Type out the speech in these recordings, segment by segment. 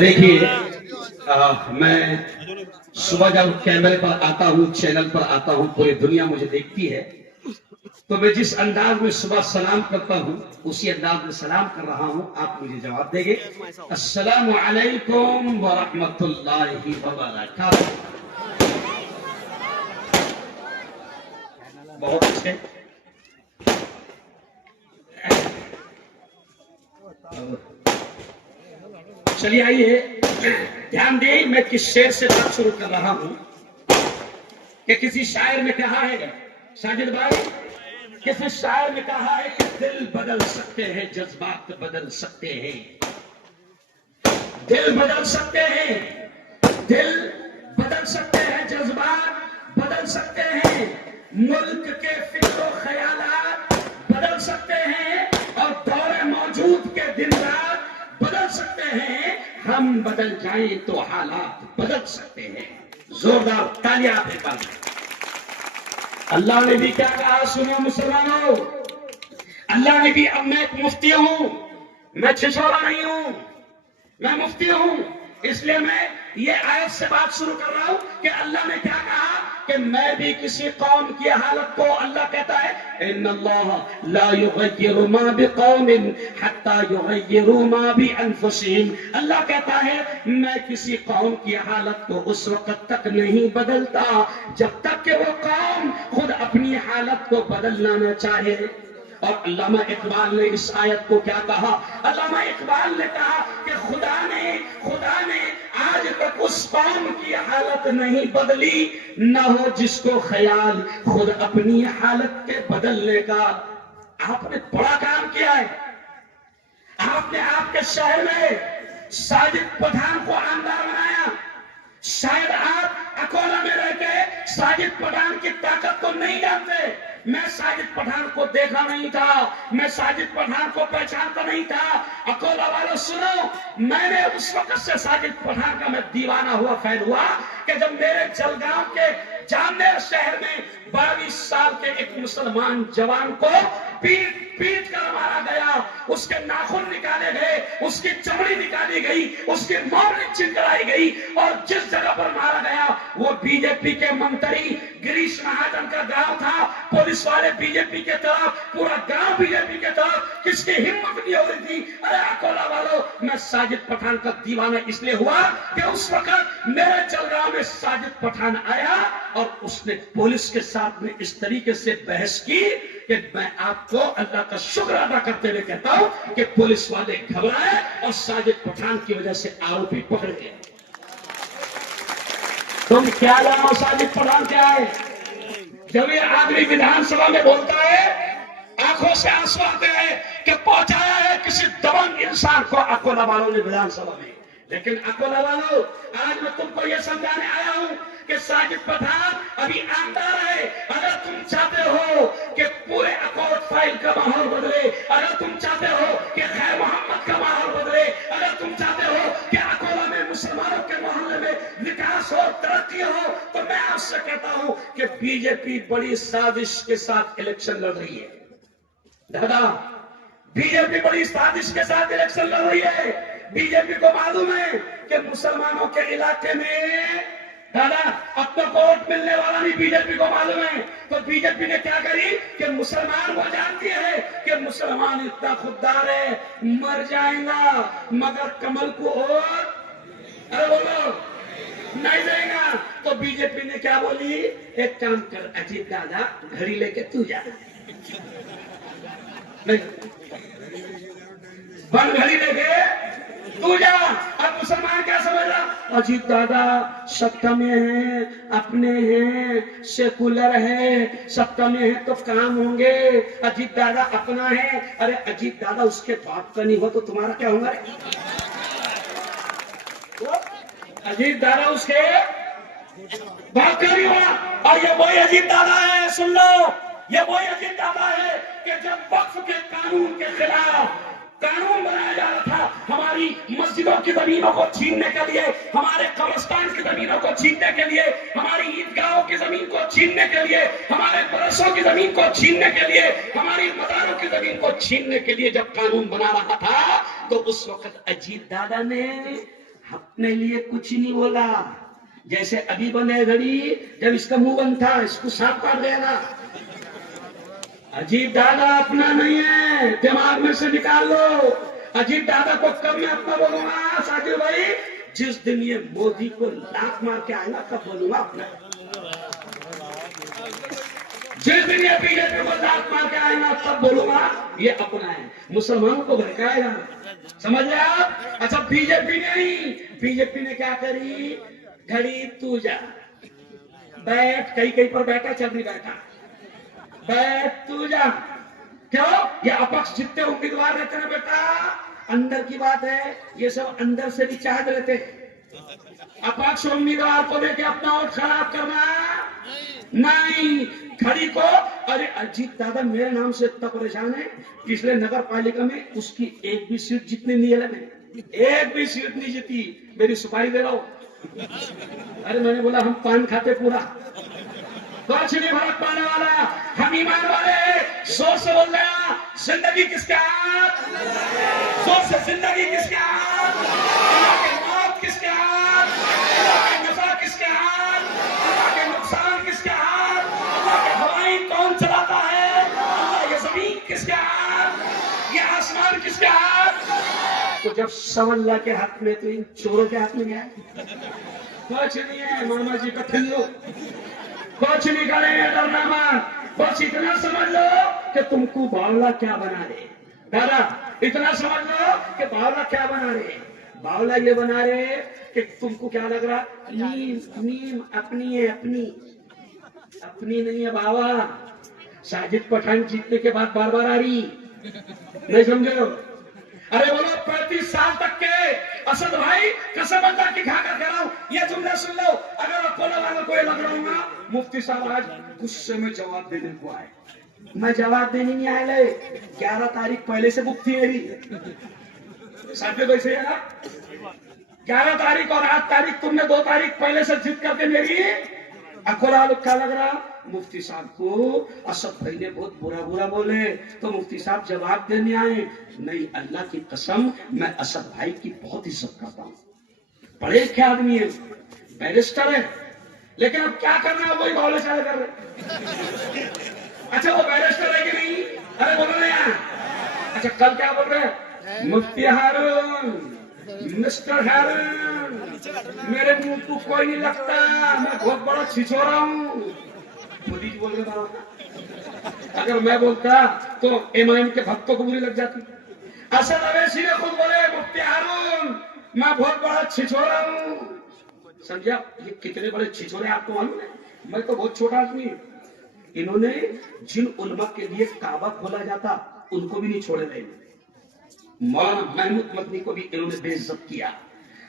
देखिए, मैं सुबह जब कैमरे पर आता हूँ, चैनल पर आता हूँ, पूरी दुनिया मुझे देखती है, तो मैं जिस अंदाज में सुबह सलाम करता हूँ उसी अंदाज में सलाम कर रहा हूँ। आप मुझे जवाब देंगे, अस्सलामु अलैकुम व रहमतुल्लाहि व बरकातुहू। बहुत अच्छे। चलिए आइए, ध्यान दें, मैं किस शेर से बात शुरू कर रहा हूं कि किसी शायर ने कहा है, साजिद भाई, किसी शायर ने कहा है कि दिल बदल सकते हैं, जज्बात बदल सकते हैं, दिल बदल सकते हैं, दिल बदल सकते हैं, जज्बात बदल सकते हैं, मुल्क के फिक्र ख्यालात बदल सकते हैं और दौरे मौजूद के दिन रात बदल सकते हैं। हम बदल जाएं तो हालात बदल सकते हैं। जोरदार तालियां आपके पास। अल्लाह ने भी क्या कहा सुनो मुसलमानों, अल्लाह ने भी, अब मैं एक मुफ्ती हूं, मैं छिछोरा नहीं हूं, मैं मुफ्ती हूं, इसलिए मैं ये आयत से बात शुरू कर रहा हूं कि अल्लाह ने क्या कहा कि मैं भी किसी कौम की हालत को, अल्लाह कहता है इन्नल्लाह ला युगय्यिरु मा बिकौमिन हत्ता युगय्यिरु मा बिअनफुसिहिम। अल्लाह कहता है मैं किसी कौम की हालत को उस वक्त तक नहीं बदलता जब तक कि वो कौम खुद अपनी हालत को बदलना न चाहे। और अल्लामा इकबाल ने इस आयत को क्या कहा? अल्लामा इकबाल ने कहा कि खुदा ने आज तक उस कौम की हालत नहीं बदली न हो जिसको ख्याल खुद अपनी हालत के बदलने का। आपने बड़ा काम किया है, आपने आपके शहर में साजिद पठान को आमदार बनाया। शायद आप अकोला में रहकर साजिद पठान की ताकत को नहीं जानते। मैं साजिद पठान को देखा नहीं था, मैं साजिद पठान को पहचानता नहीं था। अकोला वालों सुनो, मैंने उस वक्त से साजिद पठान का मैं दीवाना हुआ, फैन हुआ कि जब मेरे जलगांव के जामनेर शहर में 22 साल के एक मुसलमान जवान को पीट कर मारा गया, उसके नाखून निकाले गए, उसकी चमड़ी निकाली गई, उसकी मौत चिंकराई गई, और जिस जगह पर मारा गया वो बीजेपी के मंत्री गिरीश महाजन का गांव था। पुलिस वाले बीजेपी के तरफ, पूरा गांव बीजेपी के तरफ, किसकी हिम्मत नहीं हो रही थी। अरे अकोला वालों, मैं साजिद पठान का दीवाना इसलिए हुआ कि उस वक्त मेरे जलगांव में साजिद पठान आया और उसने पुलिस के साथ में इस तरीके से बहस की कि मैं आपको अल्लाह का शुक्र अदा करते हुए कहता हूं कि पुलिस वाले घबराए और साजिद पठान की वजह से आरोपी पकड़े गए। तुम क्या जानो साजिद पठान क्या है? जब ये आदमी विधानसभा में बोलता है, आंखों से आंसू आते हैं कि पहुंचाया है किसी दबंग इंसान को अकोला वालों ने विधानसभा में। लेकिन अकोला वालों, आज मैं तुमको यह समझाने आया हूं कि साजिद पठान अभी आमदार है। अगर तुम चाहते हो कि पूरे अकॉर्ड फाइल का माहौल बदले, अगर तुम चाहते हो कि खैर मोहम्मद का माहौल बदले, अगर तुम चाहते हो कि अकोला में मुसलमानों के मोहल्ले में विकास हो, तरक्की हो, तो मैं आपसे कहता हूं कि बीजेपी बड़ी साजिश के साथ इलेक्शन लड़ रही है। दादा, बीजेपी बड़ी साजिश के साथ इलेक्शन लड़ रही है। बीजेपी को मालूम है कि मुसलमानों के इलाके में दादा अब तो वोट मिलने वाला नहीं, बीजेपी को मालूम है। तो बीजेपी ने क्या करी कि मुसलमान वो जानती है कि मुसलमान इतना खुददार है, मर जाएगा मगर कमल को और अरे बोलो नहीं जाएगा। तो बीजेपी ने क्या बोली, एक काम कर अजीत दादा, घड़ी लेके तू जा, बंद घड़ी लेके तू जा। अब मुसलमान क्या समझ रहा, अजीत दादा सत्ता में है, अपने हैं, सेकुलर है, सत्ता में है तो काम होंगे, अजीत दादा अपना है। अरे अजीत दादा उसके बाप का नहीं हो तो तुम्हारा क्या होगा? अजीत दादा उसके बाप का नहीं हुआ। और ये वही अजीत दादा है, सुन लो, ये वही अजीत दादा है कि जब वक्फ के कानून के खिलाफ कानून बनाया जा रहा था, हमारी मस्जिदों की जमीनों को छीनने के लिए, हमारे कब्रिस्तान की जमीनों को छीनने के लिए, हमारी ईदगाहों की जमीन को छीनने के लिए, हमारे बरसों की जमीन को छीनने के लिए, हमारी मदारों की जमीन को छीनने के लिए जब कानून बना रहा था, तो उस वक्त अजीत दादा ने अपने लिए कुछ ही नहीं बोला। जैसे अभी बंद घड़ी, जब इसका मुंह बंद था, इसको सांप काट गया था। अजीत दादा अपना नहीं है, दिमाग में से निकाल लो। अजीत दादा को कब मैं अपना बोलूंगा साजिद भाई? जिस दिन ये मोदी को लात मार के आएगा तब बोलूंगा अपना। जिस दिन ये बीजेपी को लात मार के आएगा तब बोलूंगा ये अपना है। मुसलमानों को भड़काएगा, समझ रहे आप? अच्छा, बीजेपी नहीं, बीजेपी ने क्या करी? घड़ी तू जा, बैठ, कहीं कहीं पर बैठा, चल नहीं बैठा, बैठ तू जा। क्यों? ये अपक्ष जितने उम्मीदवार रहते ना बेटा, अंदर की बात है, ये सब अंदर से भी चाहते रहते। अपक्ष उम्मीदवार को लेके अपना वोट खराब करना नहीं। खड़ी को, अरे अजीत दादा मेरे नाम से इतना परेशान है, पिछले नगर पालिका में उसकी एक भी सीट जीतने नहीं है, एक भी सीट नहीं जीती। मेरी सुपारी दे रहा हूं। अरे मैंने बोला हम पान खाते पूरा, कुछ नहीं फर्क पाने वाला, हम ईमान वाले। जोर से बोल रहे हैं, जिंदगी किसके हाथ? जोर से, जिंदगी किसके हाथ? मौत किसके हाथ? नफा किसके हाथ? के नुकसान किसके हाथ? हवाएं कौन चलाता है? ये जमीन किसके हाथ? ये आसमान किसके हाथ? तो जब सब अल्लाह के हाथ में, तो इन चोरों के हाथ में गया कुछ नहीं है। मामा जी का ठल्लो कुछ नहीं करेंगे, डरना मत। बस इतना समझ लो कि तुमको बावला क्या बना रहे दादा, इतना समझ लो कि बावला क्या बना रहे। बावला ये बना रहे कि तुमको क्या लग रहा? नीम, नीम अपनी है, अपनी अपनी नहीं है बाबा। साजिद पठान जीतने के बाद बार बार आ रही, नहीं समझो? अरे बोलो 35 साल तक के असद भाई कसम अल्लाह की खा कर कह रहा हूं, ये जुमला सुन लो। अगर अकोला वालों को ये लग रहा हूँ, मुफ्ती साहब आज गुस्से में जवाब देने को आए। मैं जवाब देने नहीं आया, 11 तारीख पहले से बुक थी मेरी, साथ वैसे है ना। 11 तारीख और 8 तारीख तुमने 2 तारीख पहले से जीत करके मेरी अकोला वालों क्या लग रहा? मुफ्ती साहब को असद भाई ने बहुत बुरा बुरा बोले, तो मुफ्ती साहब जवाब देने आए। नहीं, अल्लाह की कसम, मैं असद भाई की बहुत इज्जत करता हूँ, बड़े अच्छे आदमी है, बैरिस्टर है, लेकिन अब क्या करना है वही बावले चाले कर रहे। अच्छा, वो बैरिस्टर है कि नहीं? अरे बोलो ना यार। अच्छा, कल क्या बोल रहे हैं? मुफ्ती हारून, मिस्टर हारून, मेरे मुंह को कोई नहीं लगता, मैं बहुत बड़ा छिछोरा हूँ। मोदी जी बोल रहे थे, अगर मैं बोलता तो एमआईएम के भक्तों को बुरी लग जाती। असद अवैसी ने खुद बोले, मुफ्ती हारून मैं बहुत बड़ा छिछोरा हूँ। समझा? ये कितने बड़े छिछोरे आपको मालूम है? मैं तो बहुत छोटा आदमी हूँ। इन्होंने जिन उलमा के लिए काबा खोला जाता उनको भी नहीं छोड़े रहे। मौलाना महमूद मदनी को भी इन्होंने बेइज्जत किया।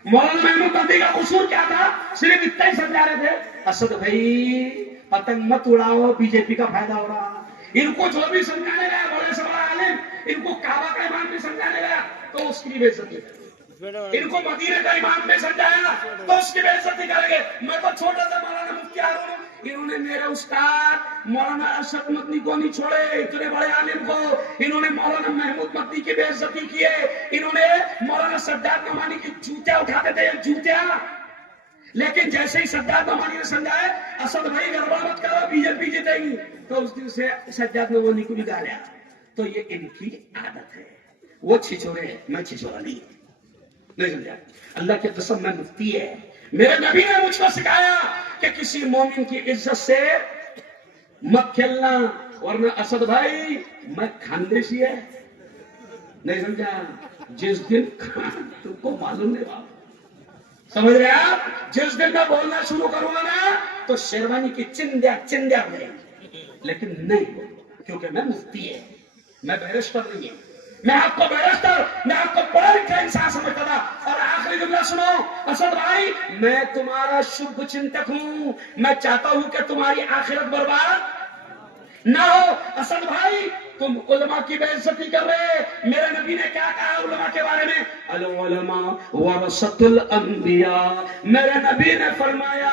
मौलाना महमूद मदनी का कसूर क्या था? सिर्फ इतना ही समझा रहे थे, असद भाई पतंग मत उड़ाओ, बीजेपी का फायदा हो रहा। इनको जो भी समझाने गया, बड़े से बड़ा आलिम, इनको काबा का इमाम भी समझाने गया तो उसकी भी बेइज्जती करेंगे। इनको मदीने का इमाम भी समझाया तो उसकी बेइज्जती करेंगे। मैं तो छोटा सा मौलाना मुफ्ती हारून हूं, इन्होंने मेरे उस्ताद मौलाना असद मदनी को नहीं छोड़े, इतने बड़े आलिम को। इन्होंने मौलाना महमूद मदनी की बेइज्जती की है, इन्होंने मौलाना सज्जाद नमानी की जूतियां उठाते थे, जूतियां। लेकिन जैसे ही सज्जाद नमानी ने समझाया असद भाई गड़बड़ मत करो, बीजेपी जीतेगी, तो उस दिन से सज्जाद नमानी को भी गालिया। तो ये इनकी आदत है। वो छिछोरे है, मैं छिछोरा नहीं समझा? अल्लाह की कसम, मैं मुफ्ती है। मेरे नबी ने मुझको सिखाया कि किसी मोमिन की इज्जत से मत खेलना, वरना असद भाई मैं खानदेशी है, नहीं समझा? जिस दिन तुमको मालूम नहीं बाप, समझ रहे आप? जिस दिन मैं बोलना शुरू करूंगा ना तो शेरवानी की चिंध्या चिंध्या हो जाएगी, लेकिन नहीं, क्योंकि मैं मुफ्ती है, मैं बैरिस्टर नहीं है। मैं आपको बैरिस्टर, मैं आपको पढ़ा लिखा इंसान समझता था। और आखिरी जुमला सुनो, असद भाई मैं तुम्हारा शुभ चिंतक हूं, मैं चाहता हूं कि तुम्हारी आखिरत बर्बाद, ना हो। असद भाई तुम उलमा की बेइज्जती कर रहे। मेरे नबी ने क्या कहा उलमा के बारे में? अल उलमा वरसतुल अंबिया। मेरे नबी ने फरमाया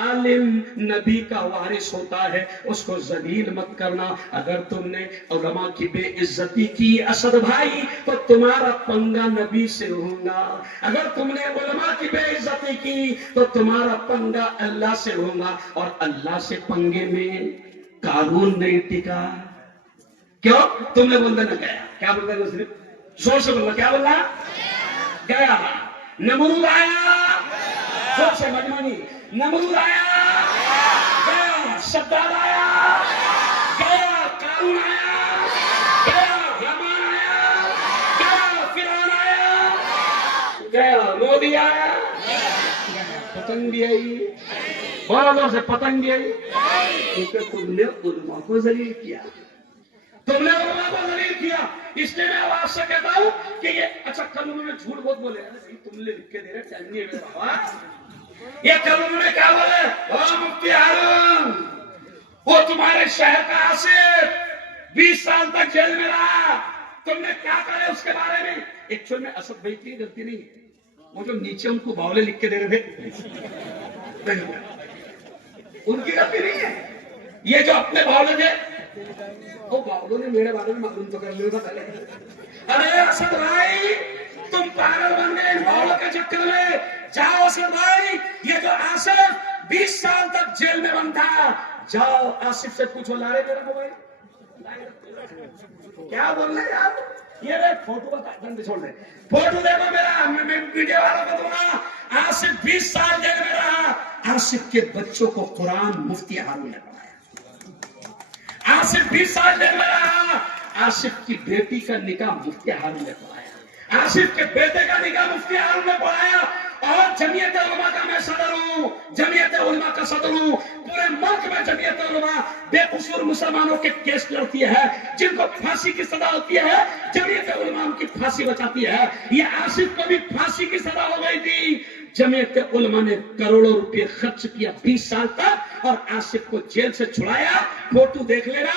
आलिम नबी का वारिस होता है, उसको जलील मत करना। अगर तुमने उलमा की बेइज्जती की असद भाई तो तुम्हारा पंगा नबी से होगा। अगर तुमने उलमा की बेइज्जती की तो तुम्हारा पंगा अल्लाह से होगा। और अल्लाह से पंगे में कानून नहीं टिका। क्यों? तुमने बोल देना गया। क्या बोल रहे सिर्फ जोर से बोलना। क्या बोलना? गया। नमरूद आया, जोर से मजमानी। नमरूद आया, गया। शद्दाद आया, गया। कानून आया, गया। हमान आया, गया। फिरौन आया, गया। मोदी आया, पतंग भी आई। बोलो से पतंग भी आई। क्योंकि तुमने उलमा को जलील किया, तुमने उलमा को जलील किया। इसलिए मैं आपसे कहता हूं कि ये अच्छा कल उन्होंने झूठ बहुत बोले। तुमने लिख के दे रहे टाइम नहीं है बाबा। ये कल उन्होंने क्या बोले? मुफ्ती हारून वो तुम्हारे शहर का आसिफ 20 साल तक जेल में रहा। तुमने क्या करे उसके बारे में? एक्चुअल में असद भाई की गलती नहीं है। वो जो नीचे उनको बावले लिख के दे रहे थे उनकी गलती नहीं है। ये जो अपने बावले थे वो बावलों ने मेरे बारे में मालूम तो कर लिया पहले। अरे असद भाई तुम पागल बन गए इन बावलों के चक्कर में। जाओ असद भाई, ये जो आसिफ 20 साल तक जेल में बंद था, जाओ आसिफ से पूछो लारे मेरा मोबाइल क्या बोल रहे यार। ये रे फोटो का छोड़ दे। फोटो देखो मेरा, मैं वीडियो वाला को दूंगा। आसिफ 20 साल जेल में रहा। आसिफ के बच्चों को कुरान मुफ्ती हारून ने पढ़ाया। आसिफ 20 साल जेल में रहा। आसिफ की बेटी का निकाह मुफ्ती हारून ने पढ़ाया। आसिफ के बेटे का निकाह मुफ्ती हारून ने पढ़ाया। और जमीयत उलमा का मैं सदर हूं, जमीयत उलमा का सदर हूं। पूरे मुल्क में जमीयत उलमा बेकसूर मुसलमानों के केस लड़ती है, जिनको फांसी की सजा होती है, जमीयत उलमा उनकी फांसी बचाती है। ये आसिफ को भी फांसी की सजा हो गई थी। जमीयत उलमा ने करोड़ों रुपए खर्च किया 20 साल तक और आसिफ को जेल से छुड़ाया। फोटो देख लेना।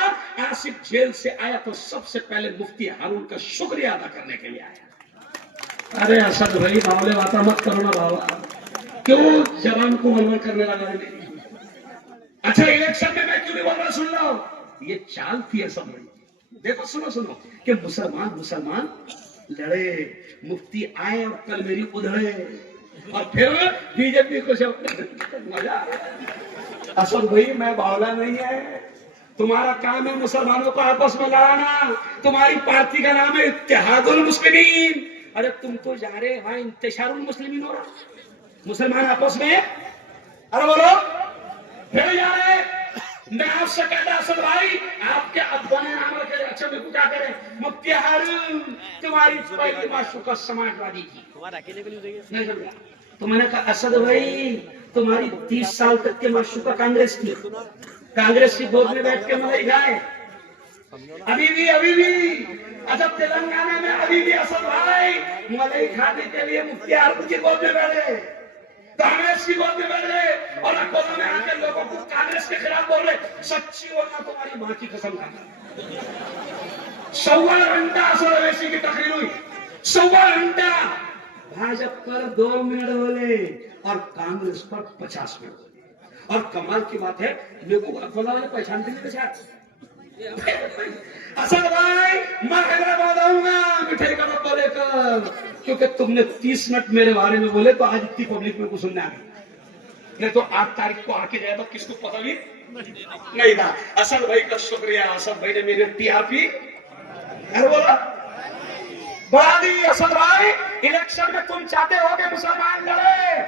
आसिफ जेल से आया तो सबसे पहले मुफ्ती हारून का शुक्रिया अदा करने के लिए आया। अरे असद भाई मामले बाता मत करो ना बाबा, क्यों जवान को मलमल करने लगा? अच्छा इलेक्शन में मैं क्यों नहीं बोल रहा? सुन लो, ये चाल थी असद भाई। देखो सुनो सुनो कि मुसलमान लड़े, मुफ्ती आए और कल मेरी उधड़े और फिर बीजेपी को मजा। असद भाई मैं बावला नहीं है, तुम्हारा काम है मुसलमानों को आपस में लड़ाना। तुम्हारी पार्टी का नाम है इत्तेहादुल मुस्लिमीन। अरे तुम तो जा रहे वहां इंतशारुल मुस्लिमीन हो रहा, मुसलमान आपस में। अरे बोलो फिर जा रहे। मैं आपसे कहता असद भाई आपके अब्बा ने नाम रखे। अच्छा मैं क्या करे? मुफ्ती हारून तुम्हारी पहली माशूका समाजवादी थी। नहीं समझा तो मैंने कहा असद भाई तुम्हारी 30 साल तक के माशूका कांग्रेस की, कांग्रेस की गोद में बैठ के मलाई खाए अभी भी। अच्छा तेलंगाना में अभी भी असद भाई मलाई खाने के लिए मुफ्ती हारून की गोद में बैठे, कांग्रेस की गोद में बैठ गए और अखबारों में आकर लोगों को कांग्रेस के खिलाफ बोल रहे। सच्ची बोलना तुम्हारी मां की कसम खाता। 1.25 घंटा असद अवैसी की तकरीर हुई, 1.25 घंटा। भाजपा पर 2 मिनट बोले और कांग्रेस पर 50 मिनट बोले। और कमाल की बात है लोगों को अखबार वाले पहचानते नहीं थे। असद भाई मैं हैदराबाद आऊंगा मिठाई का डब्बा लेकर, क्योंकि तुमने 30 मिनट मेरे बारे में बोले तो आज इतनी पब्लिक में को सुनने आ गई। नहीं तो 8 तारीख को आके जाए तो किसको पता भी नहीं था। असद भाई का शुक्रिया, असद भाई ने मेरे टीआरपी बोला बढ़ा दी। असद भाई इलेक्शन में तुम चाहते हो कि मुसलमान लड़े,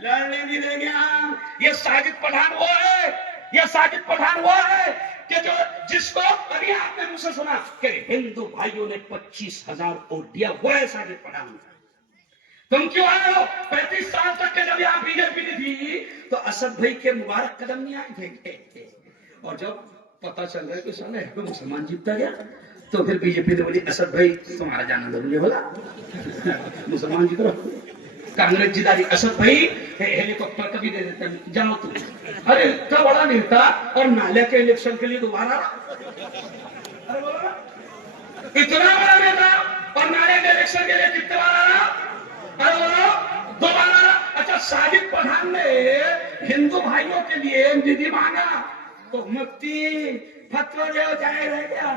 लड़ने नहीं देंगे हम। ये साजिद पठान वो है, ये साजिद पठान वो है कि जो जिसको अभी आपने मुझसे सुना कि हिंदू भाइयों ने 25,000 वोट दिया, वो है साजिद पठान। तुम क्यों आए हो? 35 साल तक के जब यहाँ बीजेपी थी तो असद भाई के मुबारक कदम नहीं आए थे। और जब पता चल रहा है कि साला है मुसलमान जीतता गया तो फिर बीजेपी ने बोली असद भाई तुम्हारा जाना जरूरी है। बोला मुसलमान जीत रहा कांग्रेस जिदारी असद भाई हेलीकॉप्टर कभी दे देते हैं, जाओ तुम। अरे इतना बड़ा नेता और नाले के इलेक्शन के लिए दोबारा, अरे बोलो ना, इतना बड़ा नेता और नाले के इलेक्शन के लिए कितने बार आया? अरे बोलो दोबारा। अच्छा, साजिद पठान ने हिंदू भाइयों के लिए निधि मांगा तो मुफ्ती फतवा जो जाए रह गया।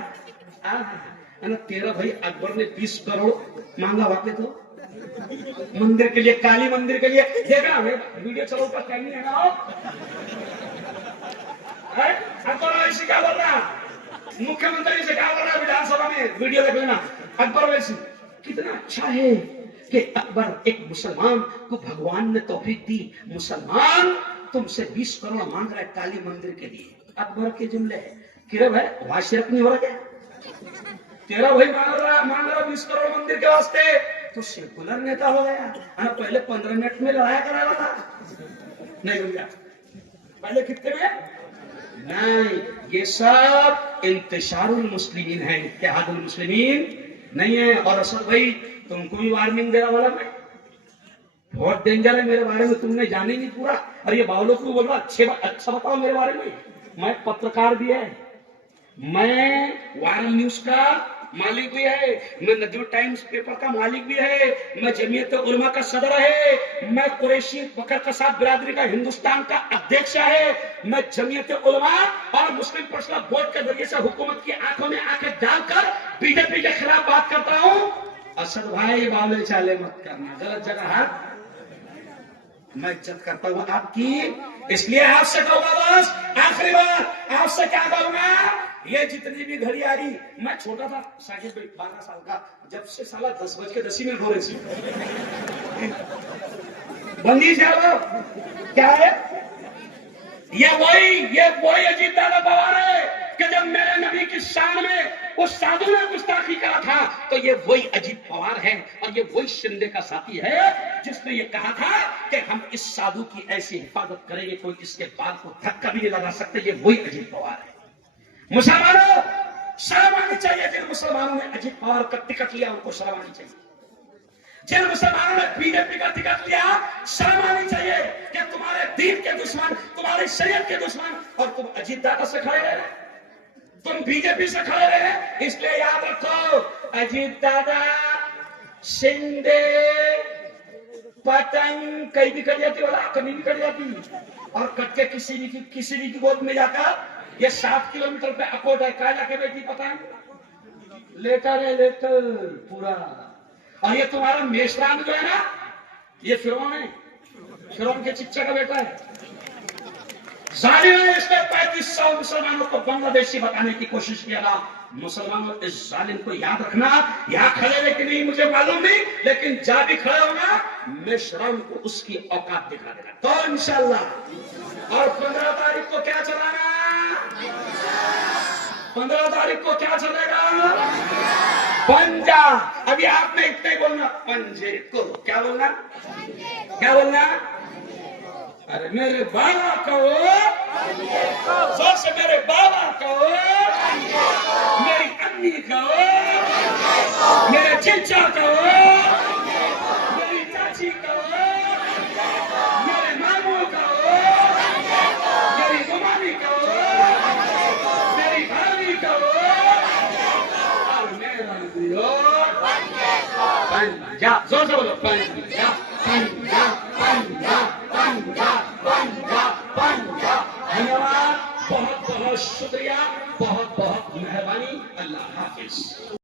तेरा भाई अकबर ने 20 करोड़ मांगा वाकई तो मंदिर के लिए, काली मंदिर के लिए। देखा वीडियो चलो ऊपर कहीं नहीं है। अकबर वैसी क्या बोल रहा, मुख्यमंत्री से क्या बोल रहा विधानसभा में, वीडियो देख लेना। अकबर वैसी कितना अच्छा है कि अकबर एक मुसलमान को भगवान ने तौफीक दी, मुसलमान तुमसे 20 करोड़ मांग रहा है काली मंदिर के लिए। अकबर के जुमले है कि रे भाई वाशियत नहीं हो रहा क्या? तेरा भाई मांग रहा 20 करोड़ मंदिर के वास्ते, तो सेकुलर नेता हो गया। पहले 15 मिनट में लड़ाया करा रहा था, नहीं भैया पहले कितने में नहीं। ये सब इंतशारुल मुस्लिमीन है, इत्तेहादुल मुस्लिमीन नहीं है। और असद भाई तुमको भी वार्निंग दे रहा वाला मैं, बहुत डेंजर है मेरे बारे में, तुमने जाने नहीं पूरा। और ये बावलों को बोल रहा अच्छा बताओ मेरे बारे में। मैं पत्रकार भी है, मैं वायरल न्यूज का मालिक भी है, मैं नजूर टाइम्स पेपर का मालिक भी है, मैं जमीयत उलमा का सदर है, मैं कुरैशी बकर कसाब बिरादरी का हिंदुस्तान का अध्यक्ष है, मैं जमीयत उलमा और मुस्लिम पर्सनल बोर्ड के जरिए से हुकूमत की आंखों में आंखें डालकर बीजेपी के खिलाफ बात करता हूँ। असद भाई बावले चाले मत करना, गलत जगह हाथ। मैं इज्जत करता हूँ आपकी, इसलिए आपसे कहूंगा बस आखिरी बार आपसे क्या कहूंगा, ये जितनी भी घड़ी आ रही, मैं छोटा था साकिब 12 साल का, जब से साला 10:10 हो रही थी बंदी जाओ क्या है, ये वही अजीत दादा पवार है कि जब मेरे नबी की शान में उस साधु ने गुस्ताखी करा था, तो ये वही अजीत पवार है और ये वही शिंदे का साथी है जिसने ये कहा था कि हम इस साधु की ऐसी हिफाजत करेंगे कोई इसके बाल को धक्का भी नहीं लगा सकते। ये वही अजीत पवार है। मुसलमानों शर्म आनी चाहिए, जिन मुसलमानों ने अजीत पवार का टिकट लिया उनको शर्म आनी चाहिए, जिन मुसलमानों ने बीजेपी का टिकट लिया शर्म आनी चाहिए कि तुम्हारे दीन के दुश्मन, तुम्हारे शरीयत के दुश्मन, और तुम अजीत दादा से खड़े रहे, तुम बीजेपी से खड़े रहे। इसलिए याद रखो, अजीत दादा शिंदे पतंग कहीं भी कट जाती वाला कभी भी कट जाती, और कट के किसी की गोद में जाकर, ये 7 किलोमीटर पे अकोट है, क्या जाके बैठी पतंग, लेटर है लेटर पूरा। और ये तुम्हारा मेषराम जो है ना, ये फिरौन है, फिरौन के चिच्चा का बेटा है, जालिम है। इसने 3500 मुसलमानों को बांग्लादेशी बताने की कोशिश किया था। मुसलमानों इस जालिम को याद रखना, यहाँ खड़े रहे कि नहीं मुझे मालूम नहीं, लेकिन जा भी खड़ा होगा मेषराम को उसकी औकात दिखा देगा तो इंशाल्लाह। और 15 तारीख को क्या चलाना, 15 तारीख को क्या चलेगा, पंजा। अभी आपने इतना ही बोलना, पंजे को क्या बोलना, क्या बोलना, अरे मेरे बाबा कहो, जोर से मेरे बाबा कहो, मेरी अम्मी कहो, मेरे चचा कहो, मेरी चाची कहो, मेरे मामू कहो, मेरी गुमानी कहो, मेरी भाभी कहो, और मेरा दियोर पंजाब। जोर से बोलो, पंजाब पंजाब पंजाब पंजाब पंजाब पंजाब। धन्यवाद, बहुत बहुत शुक्रिया, बहुत बहुत मेहरबानी। अल्लाह हाफिज।